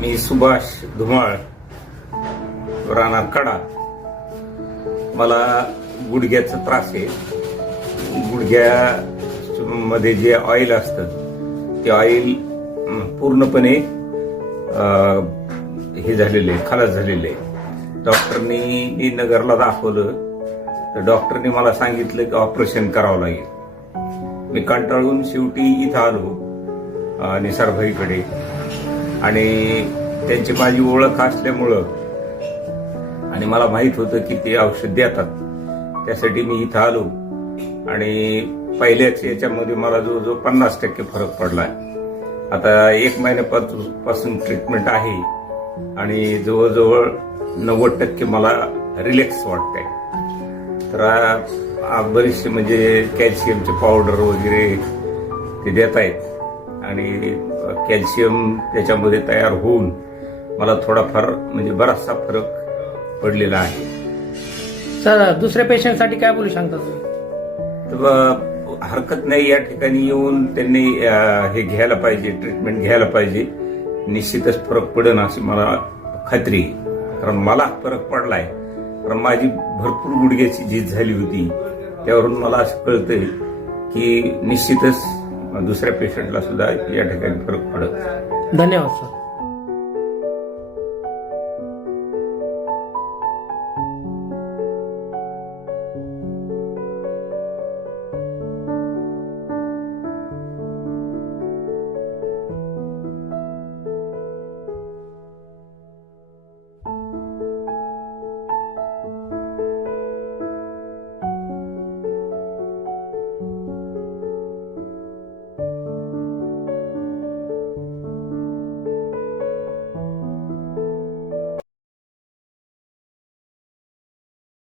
मी सुभाष धुमाळ राहणार कडा. मला गुडघ्याचा त्रास आहे. गुडघ्या मध्ये जे ऑइल असतं ते ऑइल पूर्णपणे हे झालेले आहे खलास झालेले. आहे डॉक्टरनी मी नगरला दाखवलं. तर डॉक्टरने मला सांगितलं की ऑपरेशन करावं लागेल. मी कंटाळून शेवटी इथं आलो अं, निसारभाईकडे आणि त्यांची माझी ओळख असल्यामुळं आणि मला माहीत होतं की ते औषध देतात. त्यासाठी मी इथं आलो. आणि पहिल्याच याच्यामध्ये मला जवळजवळ पन्नास टक्के फरक पडला आता एक महिन्यापासून ट्रीटमेंट आहे. आणि जवळजवळ नव्वद टक्के मला रिलॅक्स वाटतंय. तर बरेचसे म्हणजे कॅल्शियमचे पावडर वगैरे ते देत आहेत आणि कॅल्शियम त्याच्यामध्ये तयार होऊन मला थोडाफार म्हणजे बराचसा फरक पडलेला आहे. सर दुसऱ्या पेशंटसाठी काय बोलू शकता तुम्ही? तर हरकत नाही या ठिकाणी येऊन त्यांनी हे घ्यायला पाहिजे ट्रीटमेंट घ्यायला पाहिजे. निश्चितच फरक पडेल अशी मला खात्री. कारण मला फरक पडलाय. कारण माझी भरपूर गुडघ्याची झीज झाली होती. त्यावरून मला असं कळतंय की निश्चितच दुसऱ्या पेशंटला सुद्धा या ठिकाणी फरक पडत धन्यवाद सर